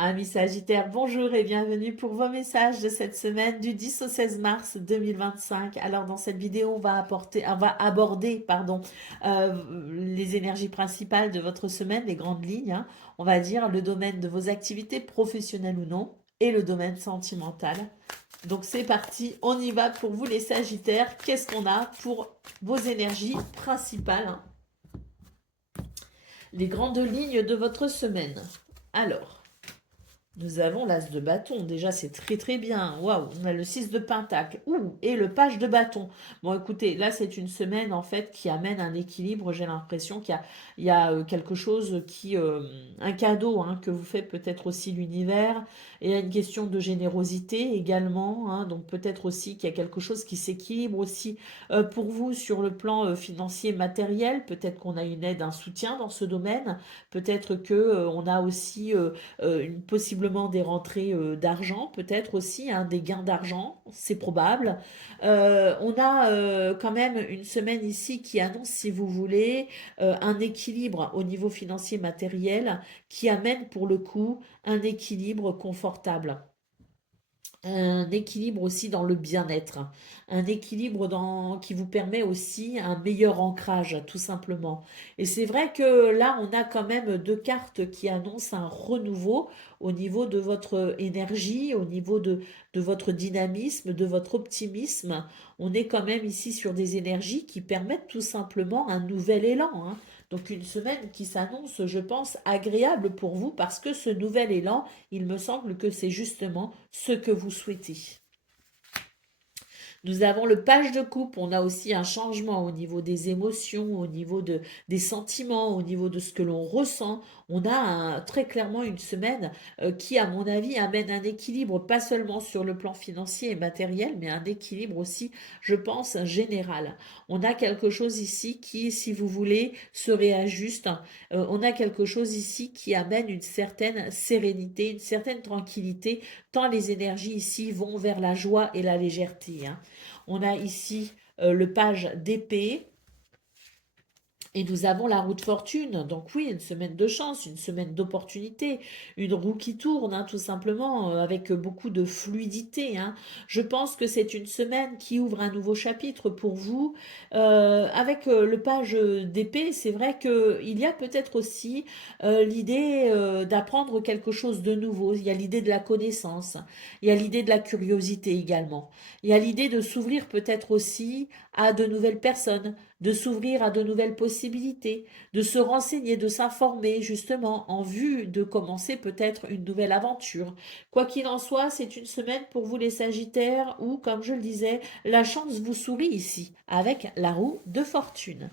Amis Sagittaires, bonjour et bienvenue pour vos messages de cette semaine du 10 au 16 mars 2025. Alors dans cette vidéo, on va aborder, les énergies principales de votre semaine, les grandes lignes, hein. On va dire le domaine de vos activités professionnelles ou non et le domaine sentimental. Donc c'est parti, on y va pour vous les Sagittaires. Qu'est-ce qu'on a pour vos énergies principales, hein, les grandes lignes de votre semaine. Alors. Nous avons l'as de bâton. Déjà, c'est très très bien. Waouh, on a le 6 de pentacle. Ouh, et le page de bâton. Bon, écoutez, là, c'est une semaine en fait qui amène un équilibre. J'ai l'impression qu'il y a quelque chose un cadeau, hein, que vous fait peut-être aussi l'univers. Et il y a une question de générosité également, hein. Donc peut-être aussi qu'il y a quelque chose qui s'équilibre aussi pour vous sur le plan financier, matériel. Peut-être qu'on a une aide, un soutien dans ce domaine. Peut-être que on a aussi possiblement des rentrées d'argent, peut-être aussi, hein, des gains d'argent, c'est probable. On a quand même une semaine ici qui annonce, si vous voulez, un équilibre au niveau financier matériel qui amène pour le coup un équilibre confortable. Un équilibre aussi dans le bien-être, un équilibre qui vous permet aussi un meilleur ancrage, tout simplement. Et c'est vrai que là, on a quand même deux cartes qui annoncent un renouveau au niveau de votre énergie, au niveau de votre dynamisme, de votre optimisme. On est quand même ici sur des énergies qui permettent tout simplement un nouvel élan, hein. Donc une semaine qui s'annonce, je pense, agréable pour vous parce que ce nouvel élan, il me semble que c'est justement ce que vous souhaitez. Nous avons le page de coupe, on a aussi un changement au niveau des émotions, au niveau des sentiments, au niveau de ce que l'on ressent. On a très clairement une semaine qui, à mon avis, amène un équilibre, pas seulement sur le plan financier et matériel, mais un équilibre aussi, je pense, général. On a quelque chose ici qui, si vous voulez, se réajuste. On a quelque chose ici qui amène une certaine sérénité, une certaine tranquillité, tant les énergies ici vont vers la joie et la légèreté, hein. On a ici le page d'épée. Et nous avons la roue de fortune. Donc oui, une semaine de chance, une semaine d'opportunité, une roue qui tourne, hein, tout simplement, avec beaucoup de fluidité, hein. Je pense que c'est une semaine qui ouvre un nouveau chapitre pour vous. Avec le page d'épée, c'est vrai qu'il y a peut-être aussi l'idée d'apprendre quelque chose de nouveau. Il y a l'idée de la connaissance, il y a l'idée de la curiosité également. Il y a l'idée de s'ouvrir peut-être aussi à de nouvelles personnes, de s'ouvrir à de nouvelles possibilités, de se renseigner, de s'informer justement en vue de commencer peut-être une nouvelle aventure. Quoi qu'il en soit, c'est une semaine pour vous les Sagittaires où, comme je le disais, la chance vous sourit ici avec la roue de fortune.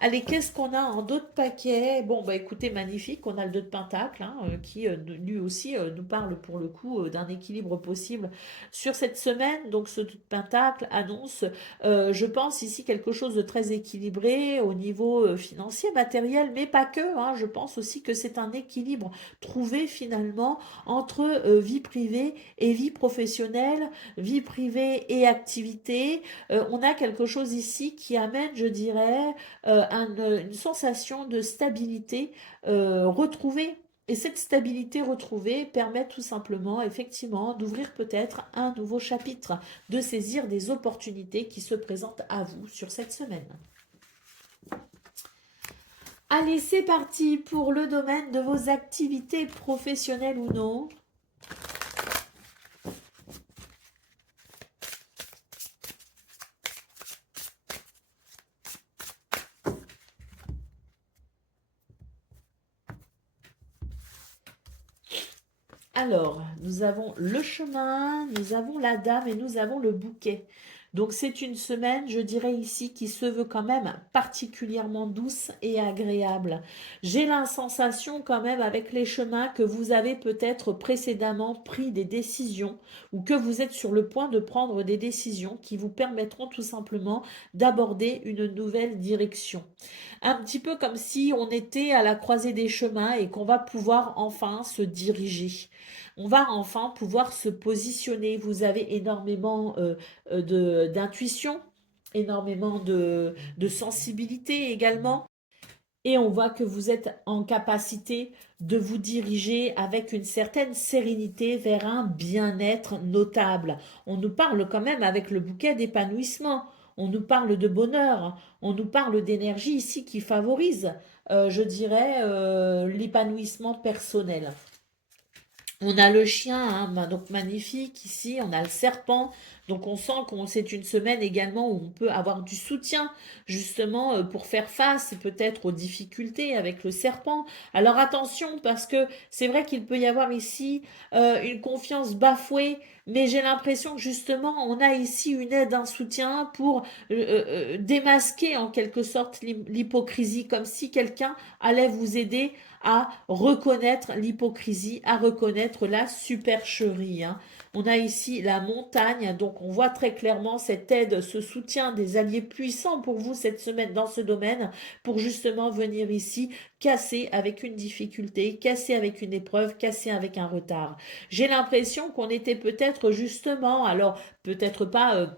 Allez, qu'est-ce qu'on a en d'autres paquets? Bon, bah écoutez, magnifique, on a le 2 de Pentacle, hein, qui lui aussi nous parle pour le coup d'un équilibre possible sur cette semaine. Donc ce 2 de Pentacle annonce, je pense ici quelque chose de très équilibré au niveau financier, matériel, mais pas que, hein. Je pense aussi que c'est un équilibre trouvé finalement entre vie privée et vie professionnelle, vie privée et activité. On a quelque chose ici qui amène, je dirais, une sensation de stabilité retrouvée. Et cette stabilité retrouvée permet tout simplement, effectivement, d'ouvrir peut-être un nouveau chapitre, de saisir des opportunités qui se présentent à vous sur cette semaine. Allez, c'est parti pour le domaine de vos activités professionnelles ou non. Alors, nous avons le chemin, nous avons la dame et nous avons le bouquet. Donc c'est une semaine, je dirais ici, qui se veut quand même particulièrement douce et agréable. J'ai la sensation quand même avec les chemins que vous avez peut-être précédemment pris des décisions ou que vous êtes sur le point de prendre des décisions qui vous permettront tout simplement d'aborder une nouvelle direction. Un petit peu comme si on était à la croisée des chemins et qu'on va pouvoir enfin se diriger. On va enfin pouvoir se positionner. Vous avez énormément d'intuition, énormément de sensibilité également. Et on voit que vous êtes en capacité de vous diriger avec une certaine sérénité vers un bien-être notable. On nous parle quand même avec le bouquet d'épanouissement. On nous parle de bonheur. On nous parle d'énergie ici qui favorise, je dirais, l'épanouissement personnel. On a le chien, hein, donc magnifique ici, on a le serpent, donc on sent qu'on c'est une semaine également où on peut avoir du soutien justement pour faire face peut-être aux difficultés avec le serpent. Alors attention parce que c'est vrai qu'il peut y avoir ici une confiance bafouée, mais j'ai l'impression que justement on a ici une aide, un soutien pour démasquer en quelque sorte l'hypocrisie, comme si quelqu'un allait vous aider à reconnaître l'hypocrisie, à reconnaître la supercherie, hein. On a ici la montagne, donc on voit très clairement cette aide, ce soutien des alliés puissants pour vous cette semaine dans ce domaine, pour justement venir ici casser avec une difficulté, casser avec une épreuve, casser avec un retard. J'ai l'impression qu'on était peut-être justement, alors peut-être pas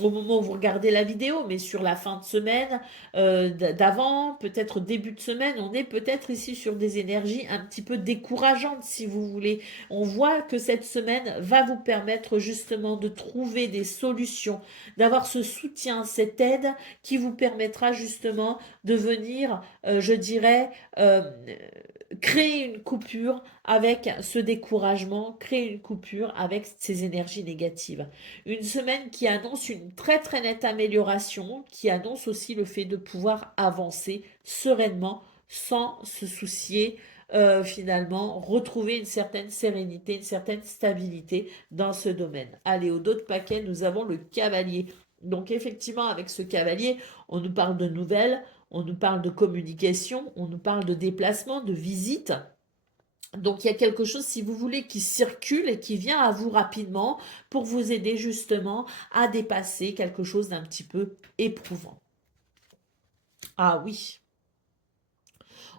au moment où vous regardez la vidéo, mais sur la fin de semaine, d'avant, peut-être début de semaine, on est peut-être ici sur des énergies un petit peu décourageantes, si vous voulez. On voit que cette semaine va vous permettre justement de trouver des solutions, d'avoir ce soutien, cette aide qui vous permettra justement de venir, je dirais, créer une coupure avec ce découragement, créer une coupure avec ces énergies négatives. Une semaine qui annonce une très très nette amélioration, qui annonce aussi le fait de pouvoir avancer sereinement sans se soucier finalement, retrouver une certaine sérénité, une certaine stabilité dans ce domaine. Allez, au dos de paquet, nous avons le cavalier. Donc effectivement, avec ce cavalier, on nous parle de nouvelles, on nous parle de communication, on nous parle de déplacement, de visite. Donc il y a quelque chose, si vous voulez, qui circule et qui vient à vous rapidement pour vous aider justement à dépasser quelque chose d'un petit peu éprouvant. Ah oui.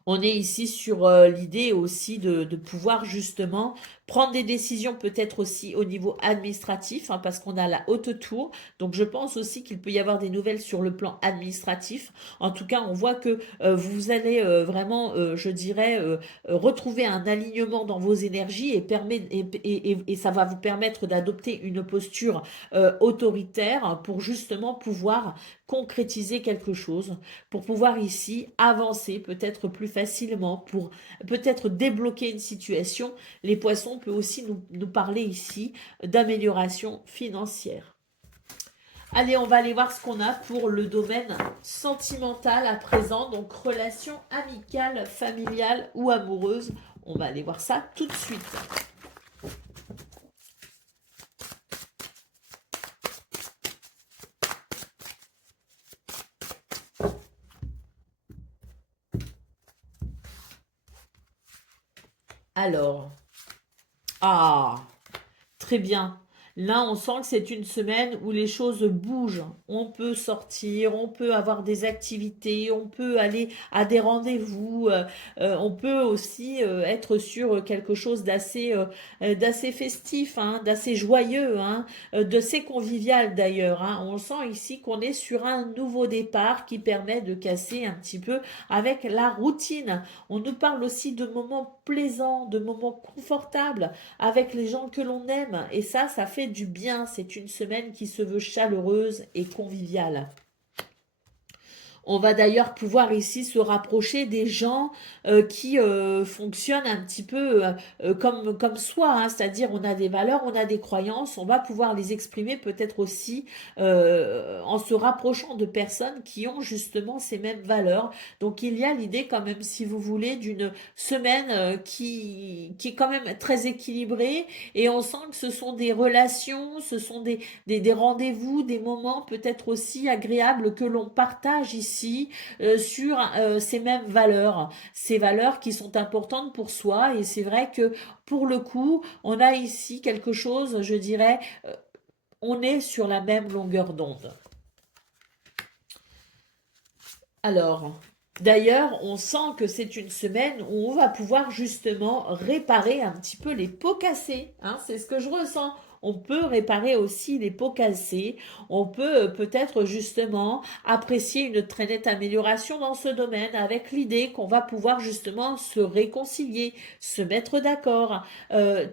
On est ici sur l'idée aussi de pouvoir justement prendre des décisions peut-être aussi au niveau administratif, hein, parce qu'on a la haute tour. Donc je pense aussi qu'il peut y avoir des nouvelles sur le plan administratif. En tout cas, on voit que vous allez vraiment, je dirais, retrouver un alignement dans vos énergies et ça va vous permettre d'adopter une posture autoritaire pour justement pouvoir concrétiser quelque chose, pour pouvoir ici avancer peut-être plus facilement, pour peut-être débloquer une situation. Les poissons peuvent aussi nous parler ici d'amélioration financière. Allez, on va aller voir ce qu'on a pour le domaine sentimental à présent, donc relation amicale, familiale ou amoureuse. On va aller voir ça tout de suite. Alors, ah, très bien. Là, on sent que c'est une semaine où les choses bougent. On peut sortir, on peut avoir des activités, on peut aller à des rendez-vous, on peut aussi être sur quelque chose d'assez festif, hein, d'assez joyeux, hein, d'assez convivial d'ailleurs, hein. On sent ici qu'on est sur un nouveau départ qui permet de casser un petit peu avec la routine. On nous parle aussi de moments plaisants, de moments confortables avec les gens que l'on aime. Et ça fait du bien. C'est une semaine qui se veut chaleureuse et conviviale. On va d'ailleurs pouvoir ici se rapprocher des gens qui fonctionnent un petit peu comme soi, hein. C'est-à-dire on a des valeurs, on a des croyances, on va pouvoir les exprimer peut-être aussi en se rapprochant de personnes qui ont justement ces mêmes valeurs. Donc il y a l'idée quand même, si vous voulez, d'une semaine qui est quand même très équilibrée et on sent que ce sont des relations, ce sont des rendez-vous, des moments peut-être aussi agréables que l'on partage ici sur ces mêmes valeurs, ces valeurs qui sont importantes pour soi. Et c'est vrai que pour le coup, on a ici quelque chose, je dirais, on est sur la même longueur d'onde. Alors, d'ailleurs, on sent que c'est une semaine où on va pouvoir justement réparer un petit peu les pots cassés, hein, c'est ce que je ressens. on peut réparer aussi les pots cassés, on peut peut-être justement apprécier une très nette amélioration dans ce domaine avec l'idée qu'on va pouvoir justement se réconcilier, se mettre d'accord.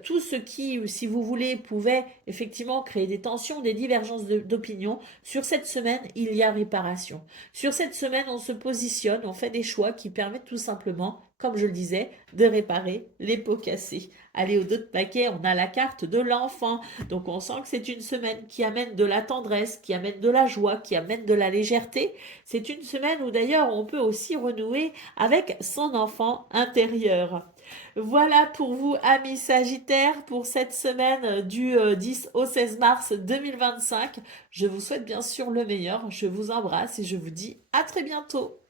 Tout ce qui, si vous voulez, pouvait effectivement créer des tensions, des divergences d'opinion, sur cette semaine, il y a réparation. Sur cette semaine, on se positionne, on fait des choix qui permettent tout simplement, comme je le disais, de réparer les pots cassés. Allez, au dos de paquet, on a la carte de l'enfant. Donc on sent que c'est une semaine qui amène de la tendresse, qui amène de la joie, qui amène de la légèreté. C'est une semaine où d'ailleurs on peut aussi renouer avec son enfant intérieur. Voilà pour vous, amis Sagittaires, pour cette semaine du 10 au 16 mars 2025. Je vous souhaite bien sûr le meilleur. Je vous embrasse et je vous dis à très bientôt.